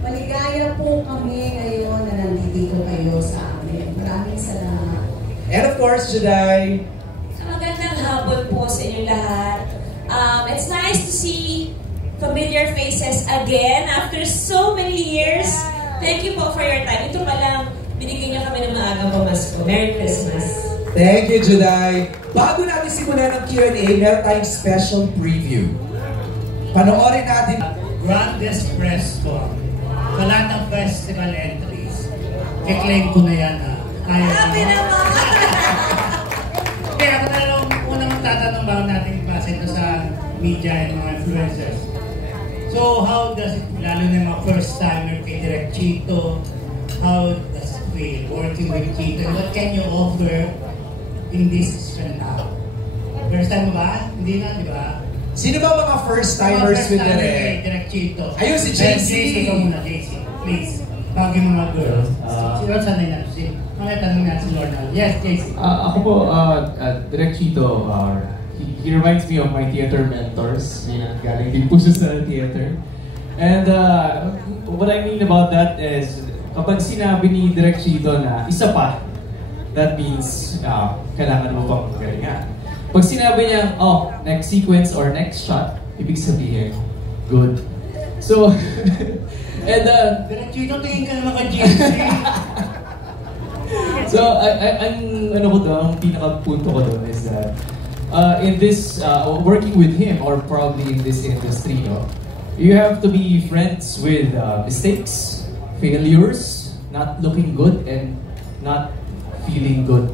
Maligaya po kami ngayon na nandito kayo sa amin. Maraming salamat. And of course, Juday. Magandang hapon po sa inyo lahat. It's nice to see familiar faces again after so many years. Thank you po for your time. Ito pa lang, binigyan niyo kami ng maagang pamasko. Merry Christmas. Thank you, Juday. Bago natin simulan ng Q&A, meron tayong special preview. Panoorin natin. Grandest press ko sa lahat ng festival entries. Kiklaim ko na yan ha. Kaya Happy naman! Kaya ako na lang unang tatanong bago natin ipasa ito sa media and mga influencers. So how does it, lalo na mga first timer kay Direk Chito, how does it feel working with Chito? What can you offer in this now? First time mo ba? Hindi na, di ba? Sino ba mga first timers with Direk? Direk Chito. Ayun, si JC. JC, ikaw muna, JC. Please. Pag yung mga girls. Sino sanay na? Mga tanong natin si Lorna. Yes, JC. Ako po, Direk Chito, he reminds me of my theater mentors. Galing din po siya sa theater. And what I mean about that is, kapag sinabi ni Direk Chito na isa pa, that means kailangan mo pang galingan. Pag sinabi niya, oh, next sequence or next shot, ibig sabihin, good. So, and Direk Chito, tingin ka naman ka JC. So, ang pinaka-punto ko doon is that in this, working with him or probably in this industry, you have to be friends with mistakes, failures, not looking good, and not feeling good.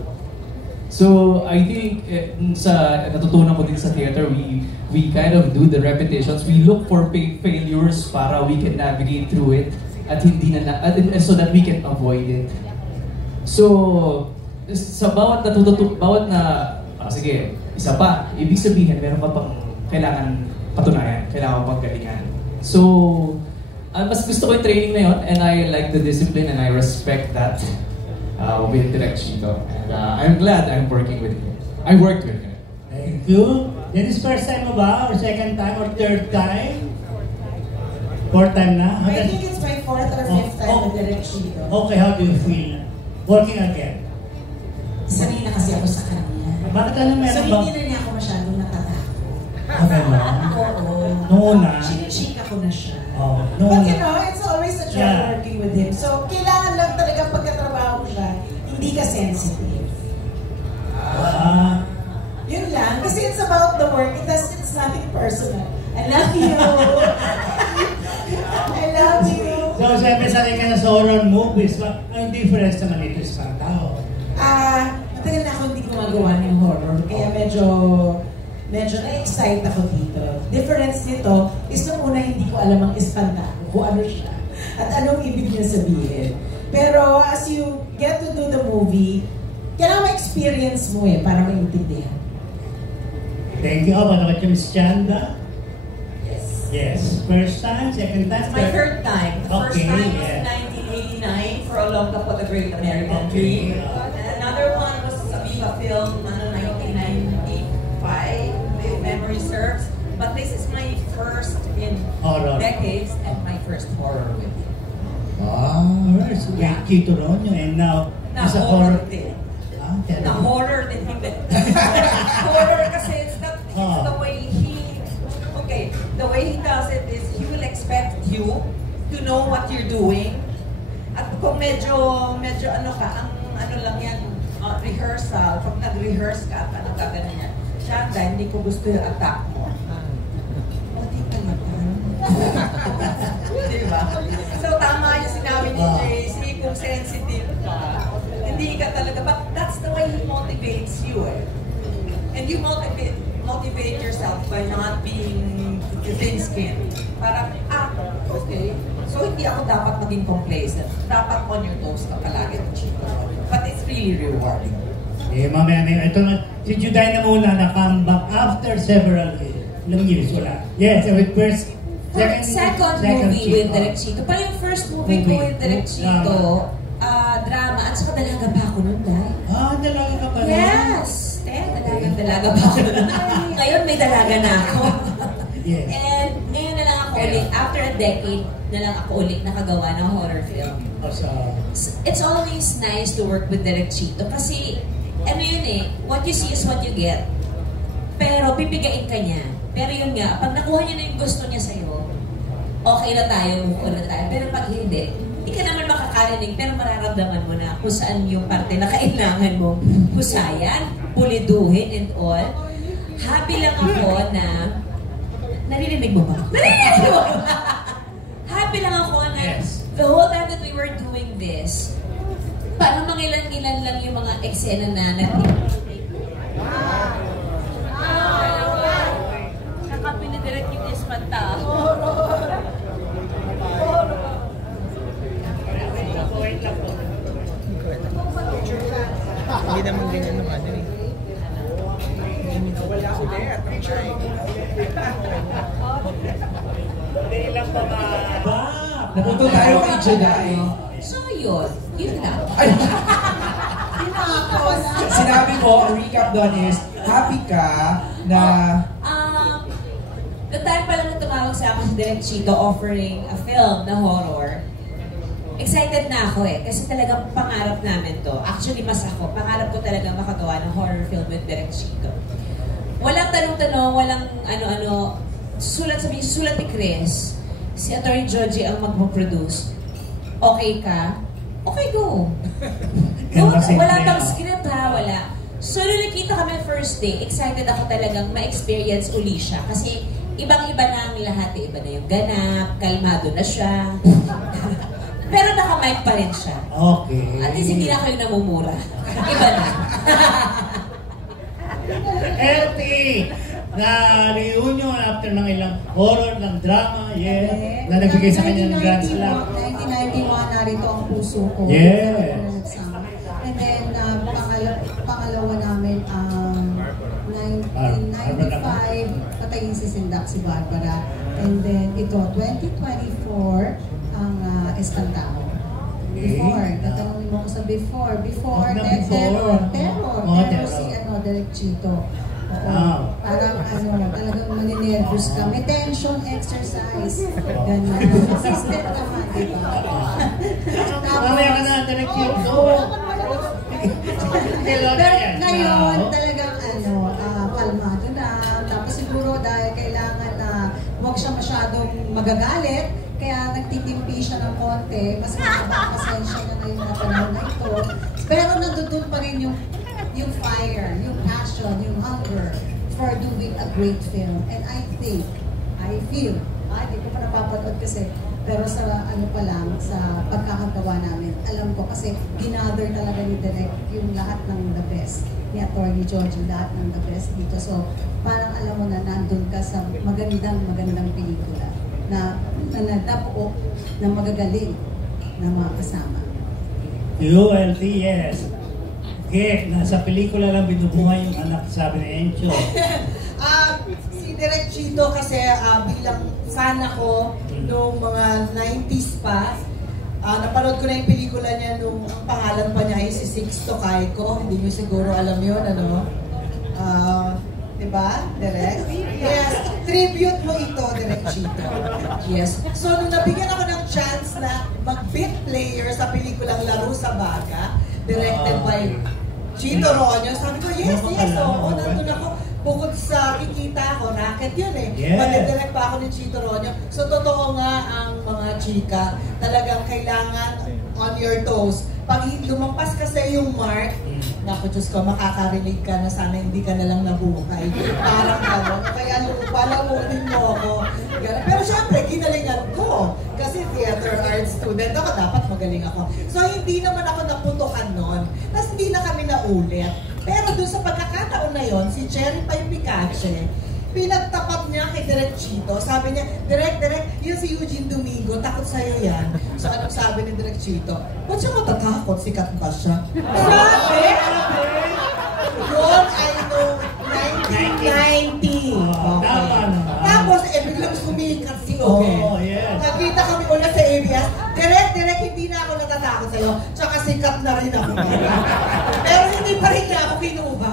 So, I think sa natutunan ko din sa theater, we kind of do the repetitions. We look for failures para we can navigate through it at so that we can avoid it. So, sa bawat sige, isa pa, ibig sabihin, meron ka pang kailangan patunayan, kailangan pang galingan. So, mas gusto ko yung training na yun, and I like the discipline and I respect that with Direk Chito. And I'm glad I'm working with him. I worked with him. Thank you. This is first time mo ba? Or second time? Or third time? Fourth time na? I think it's my fourth or fifth time with Direk Chito. Okay, how do you feel? Working again? Sanay na kasi ako sa kanya. Bakit meron So, ba? hindi na niya ako masyadong natatakot. Okay mo? Oo. Noong una? Chika ko na siya. Oh, But you know, it's always a joy working with him. So, kailangan lang talaga pagkatrabaho mo siya, hindi ka sensitive. Yun lang. Kasi it's about the work. It's nothing personal. I love you. I love you. So, siyempre sanay ka na sa horror movies. Anong difference naman ito sa isang tao? Matagal na ako hindi gumagawa ng horror. Kaya medyo na-excite ako dito. Difference nito is nung una hindi ko alam ang espantado, kung ano siya, at anong ibig niya sabihin. Pero as you get to do the movie, kailangan ma-experience mo para maintindihan. Thank you. How about Miss Chanda? Yes. Yes. First time, second time? My third time. The first Okay, time was yeah. in 1989 for Olonga for the Great American Dream. Another one was sa Viva Film, 1995, if memory serves. But this is my first in decades and my first horror with him. Alright, so Chito ron yun. And now, Na horror din. Na horror din. Horror kasi it's the way the way he does it is he will expect you to know what you're doing. At kung medyo ano ka, ang lang yan, rehearsal, pag nag-rehearse ka at ano gagawin niya, Chanda, hindi ko gusto yung attack mo. Pati talaga. Diba? So tama yung sinabi ni JC, kung sensitive ka, hindi ka talaga, but that's the way he motivates you And you motivate yourself by not being thin-skinned. Parang, okay. So, hindi ako dapat maging complacent. Dapat on your toes ka palagi ng Chito. But it's really rewarding. Mamaya, ito na, si Juday na muna na-comeback after several years. Wala. Yes, with first, second movie with Direk Chito. Parang yung first movie ko with Direk Chito, drama. At saka dalaga pa ako nun, dahil. Dalaga ka pa rin? Yes! Dalaga pa ako nun. Ngayon may dalaga na ako. Yes. And ngayon na lang ako ako ulit, after a decade na lang ako ulit nakagawa ng horror film. It's always nice to work with Direk Chito kasi, ano yun eh, what you see is what you get. Pero pipigain ka niya. Pero yun nga, pag nakuha niya na yung gusto niya sa'yo, okay na tayo, move on na tayo. Pero pag hindi ka naman makakarinig, pero mararamdaman mo na kung saan yung parte na kailangan mo husayan, puliduhin and all. Happy lang ako na, naririnig mo ba? Naririnig mo ba? Happy lang ako na, the whole time that we were doing this, parang mangilan-ilan lang yung mga eksena na nakapinidirect yung Espanta. Hindi naman ganyan naman eh. Wala ulit. Napunto tayo kay Juday. So yun lang. Sinabi ko, ang recap doon is, happy ka na... The time pa lang na tumawag sa akin si Direk Chito offering a film na horror, excited na ako eh. Kasi talagang pangarap namin to. Actually, mas ako. Pangarap ko talaga makagawa ng horror film with Direk Chito. Walang tanong-tanong, walang ano-ano. Sulat ni Chris. Si Atty. Joji ang magpo-produce. Okay ka? Okay, go. Wala pang script ha, wala. So, nung nakita kami first day, excited ako talagang ma-experience uli siya. Kasi ibang-iba na ang lahat. Iba na yung ganap, kalmado na siya. Pero naka-mic pa rin siya. Okay. At least hindi na kayo namumura. Iba na. LT! Na reunion after ng ilang horror, ng drama, na nagbigay sa kanya ng Grand Slam. 1991, narito ang puso ko. And then, pangalawa namin, 1995, patayin si Sindak, si Barbara. And then, ito, 2024, ang Espantao. Before, tatanungin mo ko sa before, terror si Direk Chito. Parang talagang maninervous ka. May tension exercise. Ganyan. Assistant naman, di ba? Mamaya ka na, Direk Chito. Pero ngayon, talagang kalmado na. Tapos siguro dahil kailangan na huwag siya masyadong magagalit, kaya nagtitimpi siya ng konti, mas pasensya na ngayon na panahon na ito. Pero nandun pa rin yung fire, yung passion, yung hunger for doing a great film. And I feel, hindi ko pa napapanood kasi, pero sa pa lang, sa pagkakagawa namin, alam ko kasi ginather talaga ni Direk yung lahat ng the best. Ni Atty. George, lahat ng the best dito. So, parang alam mo na nandun ka sa magandang pelikula na nadapo na magagaling na mga kasama. ULT, yes. Okay, nasa pelikula lang binubuhay yung anak, sabi ni Encho. Si Direk Chito kasi bilang fan ako nung mga 90s pa. Napanood ko na yung pelikula niya nung ang pangalan pa niya ay si Sixto Caico. Hindi niyo siguro alam yun, ano? Diba, Direk? Yes, tribute mo ito, Direk Chito. Yes. So, nung nabigyan ako ng chance na mag-bit player sa pelikulang Laro sa Baga, directed by Chito Ronyo, sabi ko, yes, oo, nandun ako. Bukod sa kikita ako, racket yun eh. Mag-direct pa ako ni Chito Ronyo. So, totoo nga ang mga chika, talagang kailangan on your toes. Pag lumampas kasi yung mark, naku, Diyos ko, makakarinig ka na sana hindi ka na lang nabuhay. Parang gano'n. Kaya palamunin mo ako. Pero syempre, ginalingan ko. Kasi theater arts student ako, dapat magaling ako. So, hindi naman ako naputukan noon. Tapos hindi na kami naulit. Pero dun sa pagkakataon na yon, si Cherry Pie Picache, pinagtapat niya kay Direk Chito. Sabi niya, Direk, yun si Eugene Domingo, takot sa'yo yan. So, anong sabi ni Direk Chito? Ba't siya matatakot? Sikat ba siya? Sabi! Yun ay noong 1990. Okay. Tapos, biglang sumikat si Oge. Nakita kami ulit sa ABS. Direk, hindi na ako natatakot sa'yo. Tsaka sikat na rin ako. Pero hindi pa rin niya ako kinuha.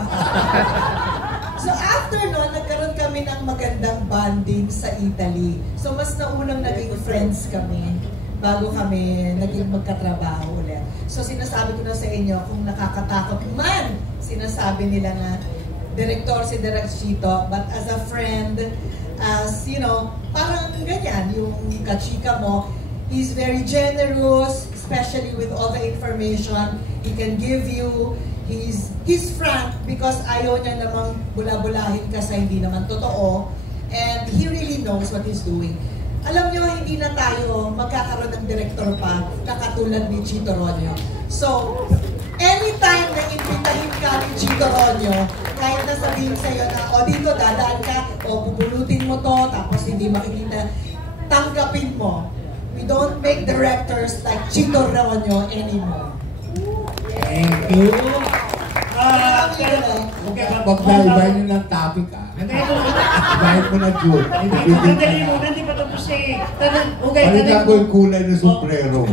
So after nun, nagkaroon kami ng magandang bonding sa Italy. So mas naunang naging friends kami bago kami naging magkatrabaho ulit. So sinasabi ko na sa inyo, kung nakakatakot man, sinasabi nila nga, direktor si Direk Chito, but as a friend, as, you know, parang ganyan, yung kachika mo, he's very generous, especially with all the information he can give you. He's frank because ayaw niya namang bula-bulahin ka sa hindi naman totoo. And he really knows what he's doing. Alam niyo, hindi na tayo magkakaroon ng director pa na katulad ni Chito Ronyo. So, anytime na imbitahin ka ni Chito Ronyo, kahit na sabihin sa'yo na, o dito dadaan ka, o pupulutin mo to, tapos hindi makikita, tanggapin mo. We don't make directors like Chito Ronyo anymore. Thank you. Huwag dahil nyo ng topic Dahil mo na June. Sandali muna, hindi pa tapos eh. Palitan ko yung kulay ng sombrero.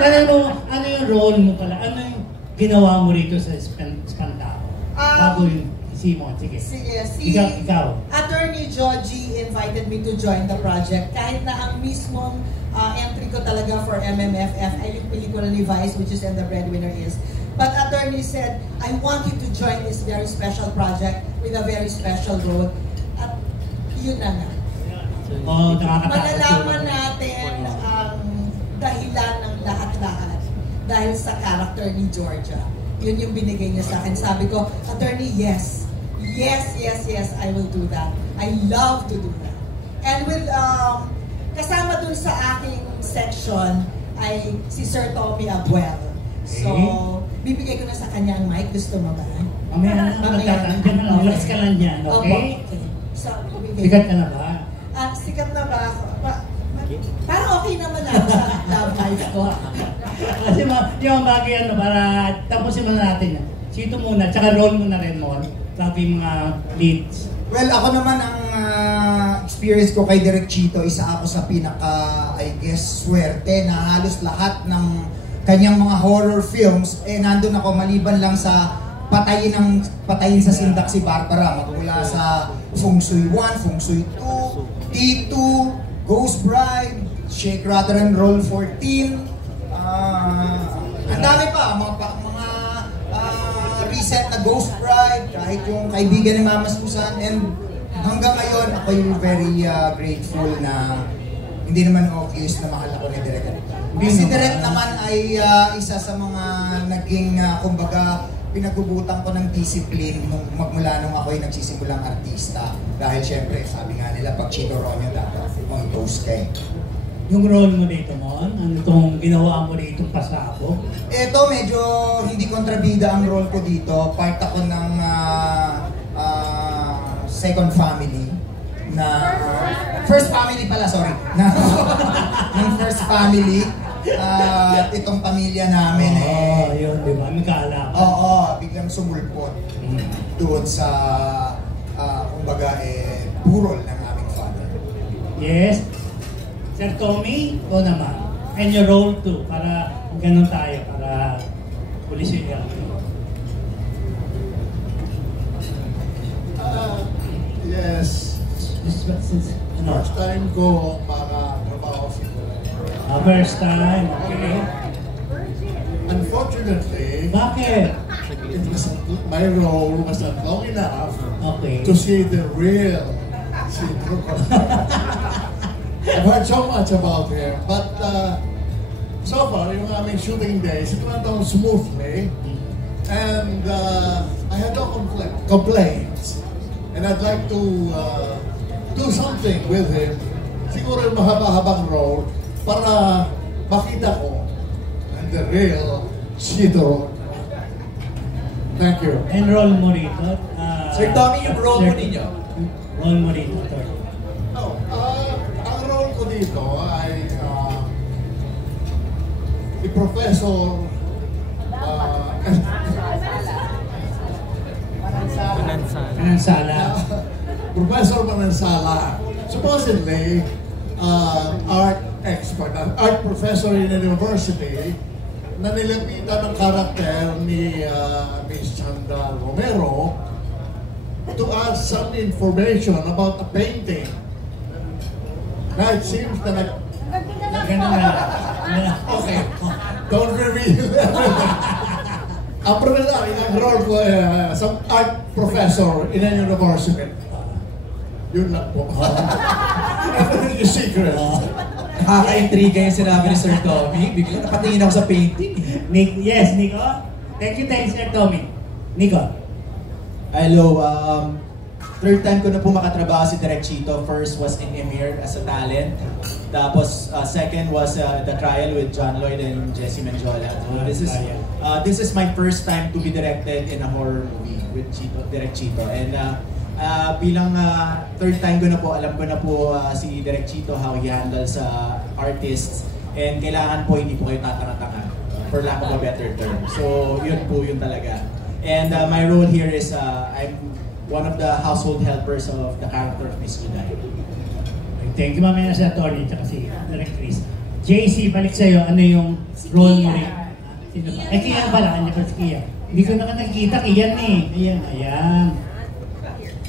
Tanong mo, ano yung role mo pala? Ano yung ginawa mo rito sa Espantao? Bago yung Simon, sige. Ikaw. Attorney Georgie invited me to join the project. Kahit na ang mismong entry ko talaga for MMFF ay yung pelikula ni Vice, which is in The Breadwinner Is. But attorney said, I want you to join this very special project with a very special role. At yun na nga. Malalaman natin ang dahilan ng lahat-lahat dahil sa character ni Georgia. Yun yung binigay niya sa akin. Sabi ko, attorney, yes. Yes, I will do that. I love to do that. And with, kasama dun sa aking section ay si Sir Tommy Abuel. So, bibigay ko na sa kanya ang mic. Gusto mo ba? Mamaya na. Relax ka lang yan, okay? So, sikat ka na ba? Sikat na ba? Parang okay naman ako sa love life ko. Kasi yung bagay para tapusin mo na natin. Sito muna, tsaka roll mo na rin mo. Sabi mga leads. Well, ako naman ang experience ko kay Direk Chito, isa ako sa pinaka, I guess, swerte na halos lahat ng kanyang mga horror films, nandun ako maliban lang sa patayin sa sindak si Barbara, magmula sa Feng Shui 1, Feng Shui 2, T2, Ghost Bride, Shake, Rattle and Roll 14, ang dami pa, mga recent na Ghost Bride, kahit yung Kaibigan ni Mama Susan, and hanggang ngayon ako'y very grateful na hindi naman obvious na mahal ako ni Direk. Si Direk naman ay isa sa mga naging, kumbaga, pinagubutan ko ng discipline magmula nung ako'y nagsisimulang artista. Dahil syempre, sabi nga nila, pag Chito Ronyo dapat, on toast kay. Yung role mo dito, Mon? Ano itong ginawa mo dito pasako? Ito, medyo hindi kontrabida ang role ko dito. Part ako ng second family. First family pala, sorry. Ng first family. At itong pamilya namin yun, di ba? Magkaala. Oo, biglang sumulpot doon sa, kumbaga, burol ng aming father. Yes. Sir Tommy, o naman. And your role too, para ganun tayo, para pulisin ka. Yes. First time ko para trabaho si First time, okay. Unfortunately, bakit? My role was not long enough to see the real Chito. I've heard so much about him, but so far, yung aming shooting days, it went on smoothly, and I had no complaints, and I'd like to do something with him. Siguro yung mahaba-habang role para makita ko the real Chito. Thank you. And role mo rito. Sir Tommy, yung role mo ninyo? Role mo rito, Tor. Ang role ko dito ay si Professor Manansala. Professor Manansala. Supposedly, art expert, an art professor in a university, na nilapitan ng karakter ni Miss Chanda Romero to ask some information about a painting. Now it seems that okay, don't reveal. Ang professor, in-enroll ko some art professor in a university. Yun lang po. Everything is secret. Nakaka-intriga yung sinabi ni Sir Tommy. Bigla napatingin ako sa painting. Yes, Nico. Thank you, Sir Tommy. Nico. Hello, third time ko na po makatrabaho si Direk Chito. First was in Emir as a talent. Tapos second was the trial with John Lloyd and Jessie Menjola. So this is my first time to be directed in a horror movie with Direk Chito. And bilang third time ko na po, alam ko na po si Direk Chito how he handles artists. And kailangan po hindi po kayo tatanga-tanga, for lack of a better term. So yun po yun talaga. And my role here is I'm one of the household helpers of the character of Miss Juday. Thank you, mamaya sa attorney at si Direk Chris. JC, balik sa'yo, ano yung role mo rin? Sino ba? Eh, Kian pala, ano pa si Kian? Hindi ko na nakikita, Kian eh. Ayan, ayan.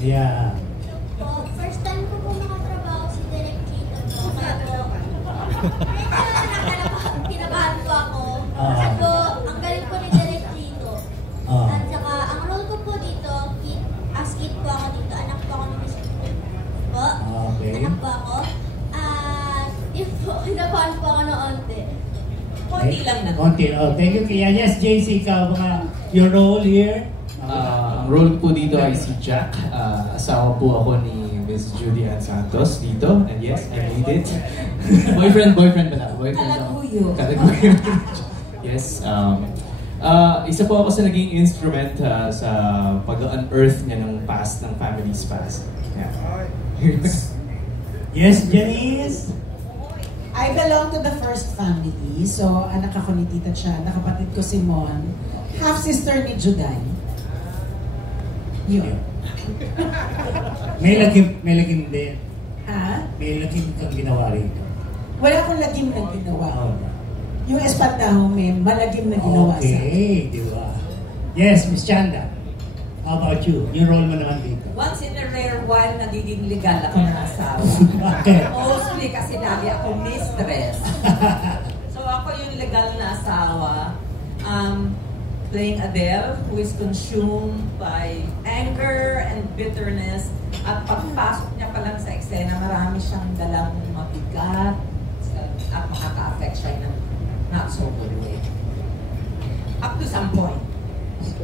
Ayan. First time ko po makatrabaho si Direk Chito. Kaya po, kinabahan po ako. Kasi po, ang galing po ni Direk Chito. At saka, ang role ko po dito, as kid po ako dito, anak po ako ni Miss po. Okay. Anak po ako. Yun po, kinabahan po ako ng onte. Konti lang na. Konti. Oh, thank you, Kian. Yes, JC, ikaw, your role here? Ang role po dito ay si Jack. Asawa po ako ni Miss Judy Ann Santos dito. And yes, I made it. boyfriend pala. Kalaguyo. Kalaguyo. Yes. Isa po ako sa naging instrument sa pag-unearth niya ng past, ng family's past. Yeah. Yes, Janice? I belong to the first family. So, anak ako ni Tita Chan, kapatid ko si Mon. Half-sister ni Juday. Yun. May lagim din. Ha? May lagim kang ginawa rito. Wala akong lagim na ginawa. Yung espantaho may malagim na ginawa sa akin. Okay, di ba? Yes, Miss Chanda. How about you? Yung role mo naman dito. Once in a rare while, nagiging legal ako ng asawa. Okay. Mostly kasi lagi ako mistress. So ako yung legal na asawa. Playing Adele, who is consumed by anger and bitterness. At pagpasok niya pa lang sa eksena, marami siyang dalang mabigat at makaka-affect siya ng not so good way. Up to some point.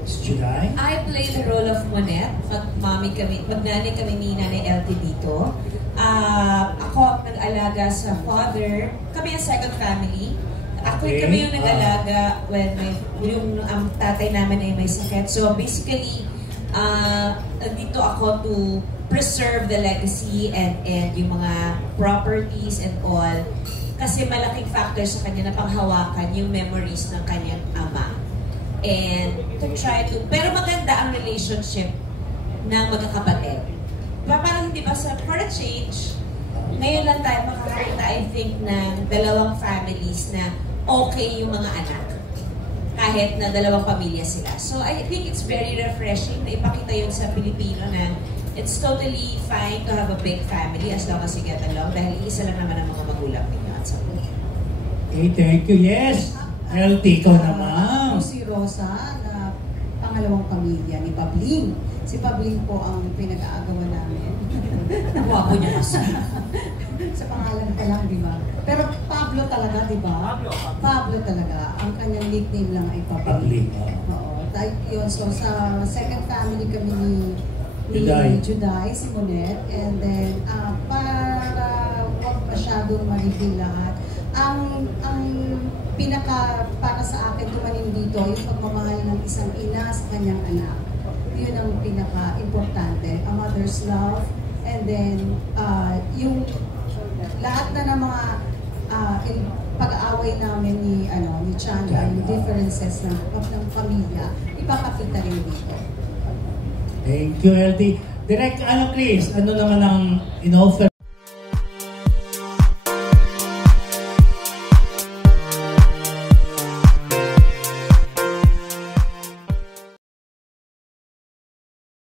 Juday? I play the role of Monette. Magnanay kami ni Nanay LT dito. Ako ang nag-alaga sa father. Kami ang second family. Kami yung nag-alaga when yung tatay namin ay may sakit. So basically, nandito ako to preserve the legacy and yung mga properties and all. Kasi malaking factor sa kanya na panghawakan yung memories ng kanyang ama. And to try to, pero maganda ang relationship ng magkakapatid. Parang hindi ba for a change, ngayon lang tayo makakita, I think, ng dalawang families na okay yung mga anak. Kahit na dalawang pamilya sila. So I think it's very refreshing na ipakita yun sa Pilipino na it's totally fine to have a big family as long as you get along dahil isa lang naman ang mga magulang ninyo at sa buhay. Okay, thank you. Yes, LT, ikaw naman. Si Rosa na pangalawang pamilya ni Pabling. Si Pabling po ang pinag-aagawan namin. Wapo niya kasi. Sa pangalan pa lang, di ba? Pero Pablo talaga, di ba? Pablo talaga. Ang kanyang nickname lang ay Pabling. Oo. Yun, so sa second family kami ni Juday, si Monette. And then, para huwag masyadong ma-reveal lahat, ang para sa akin tumanim dito, yung pagmamahal ng isang ina sa kanyang anak. Yun ang pinaka-importante. A mother's love. And then, yung lahat na ng mga pag-aaway namin ni Chanda, yung differences ng pamilya, ipapakita rin dito. Thank you, LT. Direct, Chris, ano naman ang in-offer